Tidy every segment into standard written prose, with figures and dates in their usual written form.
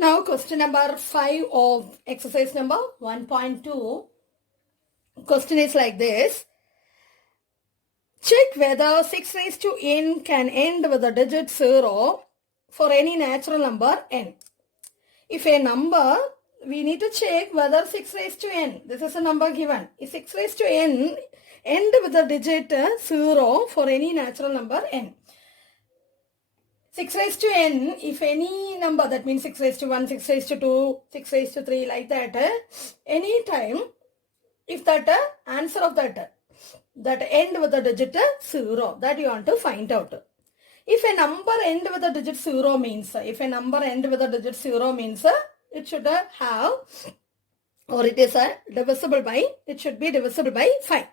Now question number 5 of exercise number 1.2. Question is like this. Check whether 6 raised to n can end with the digit 0 for any natural number n. If a number, we need to check whether 6 raised to n, this is a number given. If 6 raised to n end with the digit 0 for any natural number n. 6 raised to n, if any number, that means 6 raised to 1, 6 raised to 2, 6 raised to 3, like that, any time, if that answer of that end with the digit 0, that you want to find out. If a number end with the digit 0 means, it should have, or it is divisible by, it should be divisible by 5.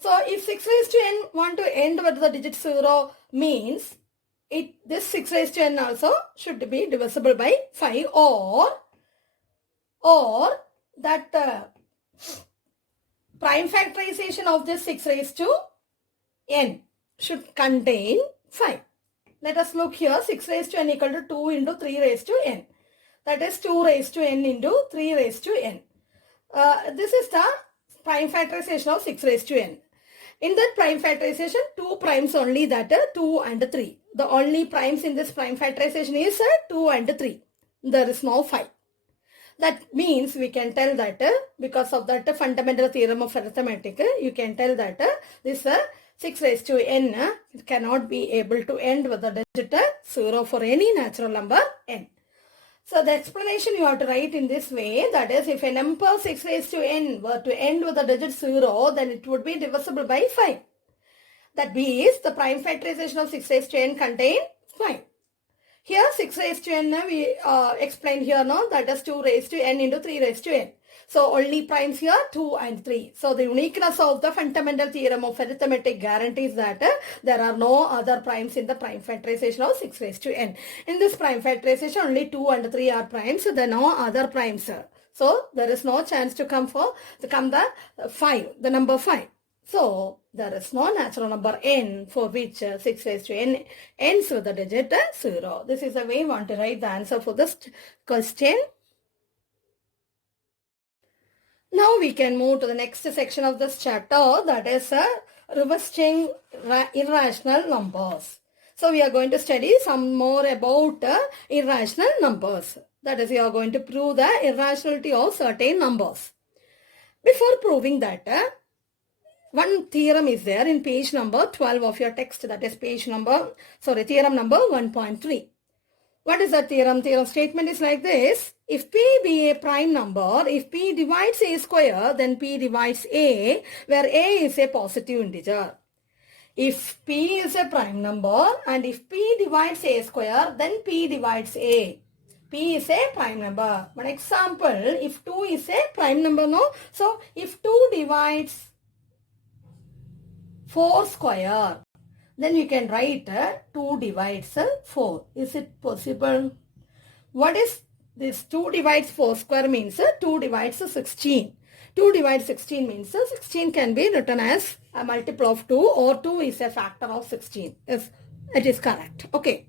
So if 6 raised to n want to end with the digit 0 means, this 6 raised to n also should be divisible by 5, or that prime factorization of this 6 raised to n should contain 5. Let us look here. 6 raised to n equal to 2 into 3 raised to n. That is 2 raised to n into 3 raised to n. This is the prime factorization of 6 raised to n. In that prime factorization, 2 primes only, that 2 and 3. The only primes in this prime factorization is 2 and 3. There is no 5. That means we can tell that because of that fundamental theorem of arithmetic, you can tell that this 6 raised to n cannot be able to end with the digit 0 for any natural number n. So the explanation you have to write in this way, that is, if a number 6 raised to n were to end with the digit 0, then it would be divisible by 5. That means the prime factorization of 6 raised to n contain 5. Here 6 raised to n we explained here now, that is 2 raised to n into 3 raised to n. So only primes here 2 and 3. So the uniqueness of the fundamental theorem of arithmetic guarantees that there are no other primes in the prime factorization of 6 raised to n. In this prime factorization only 2 and 3 are primes, so there are no other primes. So there is no chance to come the 5, the number 5. So there is no natural number n for which 6 raised to n ends with the digit 0. This is the way we want to write the answer for this question. Now we can move to the next section of this chapter, that is revisiting irrational numbers. So we are going to study some more about irrational numbers. That is, we are going to prove the irrationality of certain numbers. Before proving that, one theorem is there in page number 12 of your text, that is theorem number 1.3. What is that theorem? Theorem statement is like this. If p be a prime number, if p divides a square, then p divides a, where a is a positive integer. If p is a prime number and if p divides a square, then p divides a. P is a prime number. One example, if 2 is a prime number, no? So, if 2 divides 4 square, then you can write 2 divides 4. Is it possible? What is this? 2 divides 4 square means 2 divides 16. 2 divides 16 means 16 can be written as a multiple of 2, or 2 is a factor of 16. If it is correct. Okay.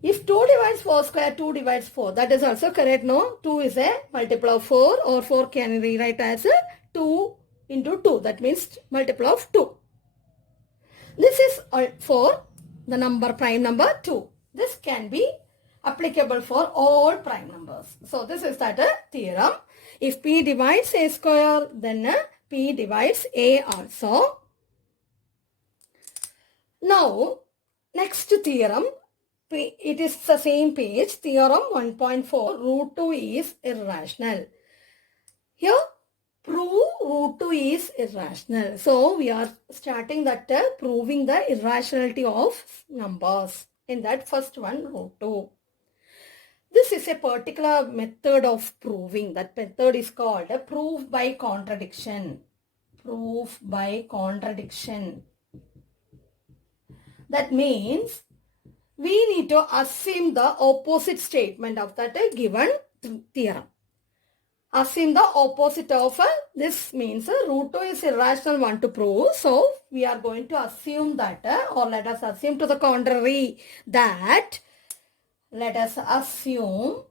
If 2 divides 4 square, 2 divides 4. That is also correct, no? 2 is a multiple of 4, or 4 can rewrite as 2 into 2. That means multiple of 2. This is for the number prime number 2. This can be applicable for all prime numbers. So this is that theorem. If p divides a square, then p divides a also. Now, next theorem, it is the same page, theorem 1.4, root 2 is irrational. Here, prove root 2 is irrational. So, we are starting that proving the irrationality of numbers. In that first one, root 2. This is a particular method of proving. That method is called proof by contradiction. Proof by contradiction. That means we need to assume the opposite statement of that given theorem. Assume the opposite of this means root 2 is irrational one to prove. So, we are going to assume that, or let us assume to the contrary that, let us assume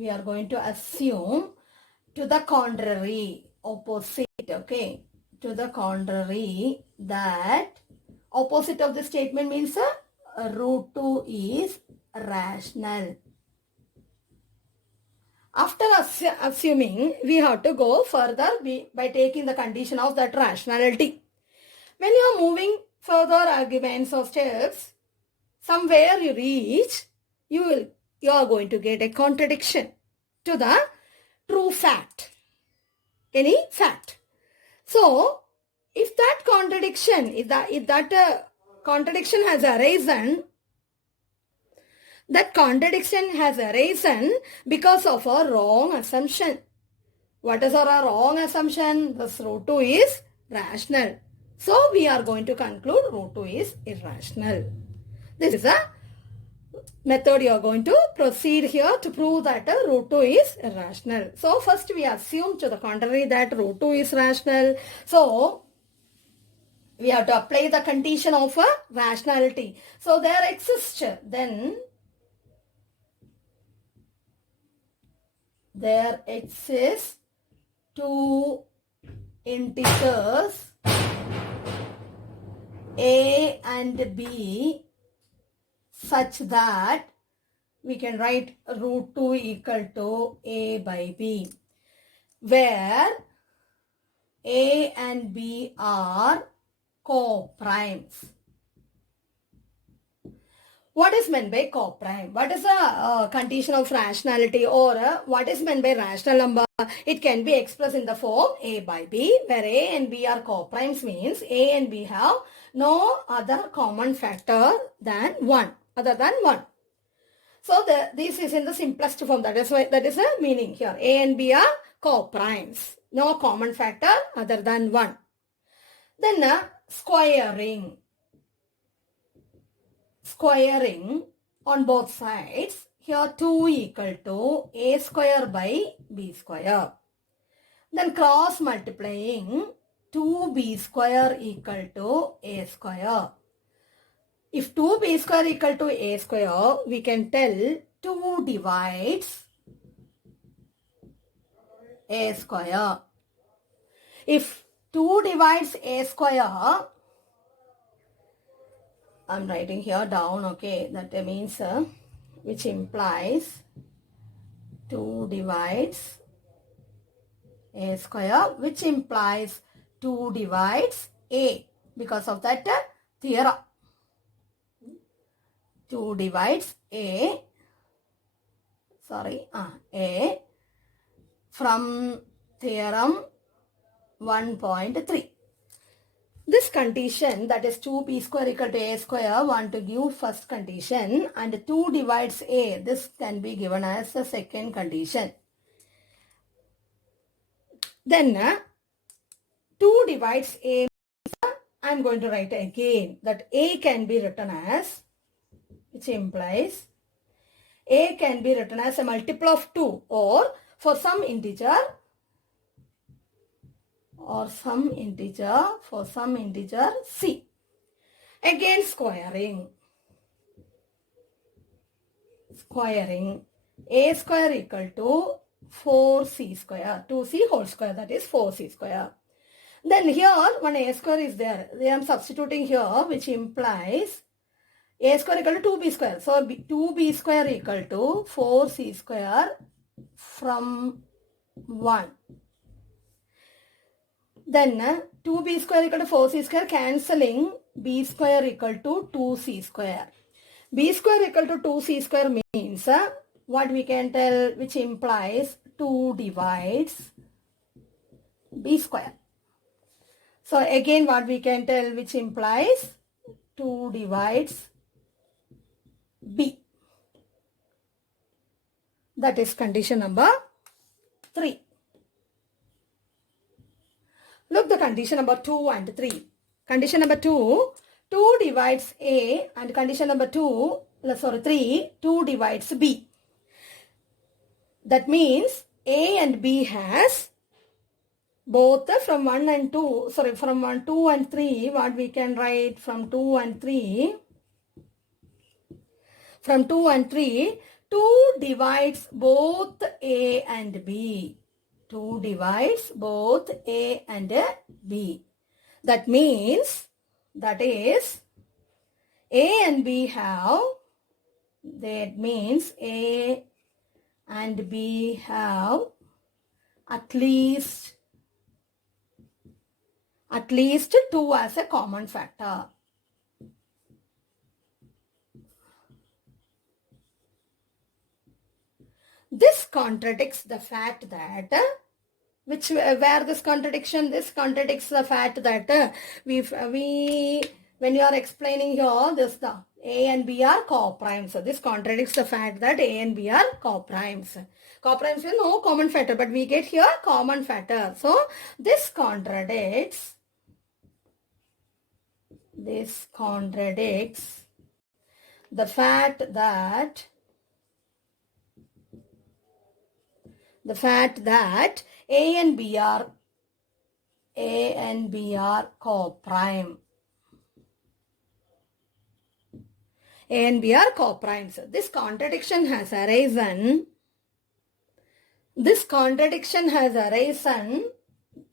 we are going to assume to the contrary, opposite, okay, to the contrary, that opposite of the statement means root 2 is rational. After assuming, we have to go further by taking the condition of that rationality. When you are moving further arguments or steps, somewhere you reach, you are going to get a contradiction to the true fact, any fact. So, if that contradiction has arisen, that contradiction has arisen because of a wrong assumption. What is our wrong assumption? This root 2 is rational. So, we are going to conclude root 2 is irrational. This is a method you are going to proceed here to prove that root 2 is irrational. So, first we assume to the contrary that root 2 is rational. So, we have to apply the condition of rationality. So, there exists then there exists two integers a and b such that we can write root 2 equal to a by b, where a and b are co-primes. What is meant by co-prime? What is a condition of rationality, or what is meant by rational number? It can be expressed in the form a by b, where a and b are co-primes means a and b have no other common factor than 1, other than 1. So this is in the simplest form. That is why that is a meaning here. A and b are co-primes, no common factor other than 1. Then squaring on both sides. Here 2 equal to a square by b square. Then cross multiplying 2b square equal to a square. If 2b square equal to a square, we can tell 2 divides a square. If 2 divides a square, I'm writing here down, okay, that means which implies 2 divides a square, which implies 2 divides a, because of that theorem. 2 divides a from theorem 1.3. This condition, that is 2b square equal to a square, want to give first condition, and 2 divides a, this can be given as the second condition. Then 2 divides a, I am going to write again that a can be written as, which implies a can be written as a multiple of 2, or for some integer, c. Again squaring a square equal to 4c square, 2c whole square, that is 4c square. Then here one a square is there. I am substituting here, which implies a square equal to 2b square. So 2b square equal to 4c square from 1. Then 2b square equal to 4c square, cancelling b square equal to 2c square. B square equal to 2c square means what we can tell, which implies 2 divides b square. So again what we can tell, which implies 2 divides b. That is condition number 3. Look the condition number 2 and 3. Condition number 2, 2 divides a, and condition number 3, 2 divides b. That means a and b has both from 1 and 2, from 1, 2 and 3, what we can write from 2 and 3, 2 divides both A and B. 2 divides both A and B. That means, that is, A and B have, that means A and B have at least 2 as a common factor. This contradicts the fact that, where this contradicts the fact that when you are explaining here, this the A and B are coprimes. So this contradicts the fact that A and B are coprimes. Coprimes with no common factor, but we get here common factor. So this contradicts the fact that A and B are coprime. A and B are coprimes. This contradiction has arisen.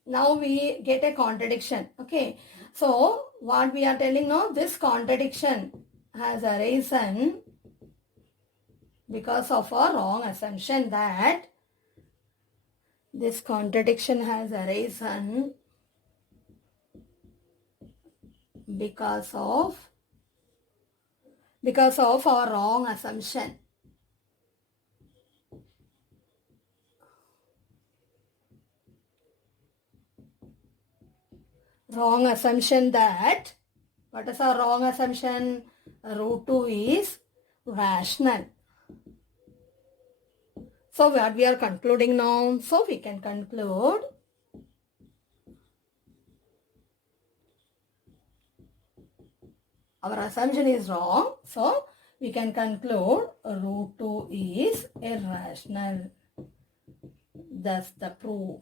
Now we get a contradiction. Okay. So what we are telling now, this contradiction has arisen because of a wrong assumption that this contradiction has arisen because of our wrong assumption. Wrong assumption that, what is our wrong assumption? Root 2 is rational. So what we are concluding now? So we can conclude our assumption is wrong. So we can conclude root 2 is irrational. That's the proof.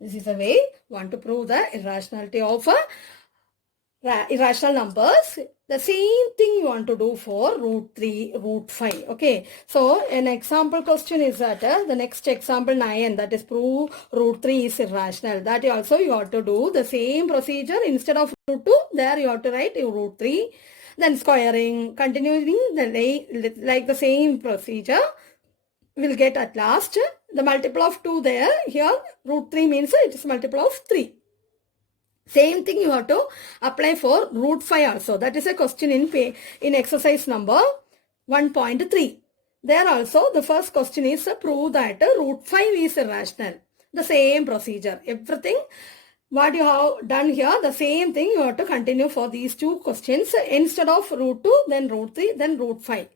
This is a way we want to prove the irrationality of irrational numbers. The same thing you want to do for root 3, root 5. Okay. So an example question is that the next example 9, that is prove root 3 is irrational. That also you have to do the same procedure. Instead of root 2, there you have to write root 3. Then squaring, continuing like the same procedure. We'll get at last the multiple of 2 there. Here root 3 means it is multiple of 3. Same thing you have to apply for root 5 also. That is a question in exercise number 1.3. There also the first question is prove that root 5 is irrational. The same procedure. Everything what you have done here, the same thing you have to continue for these two questions. Instead of root 2, then root 3, then root 5.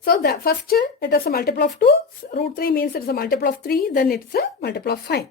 So the first it is a multiple of 2. Root 3 means it is a multiple of 3, then it is a multiple of 5.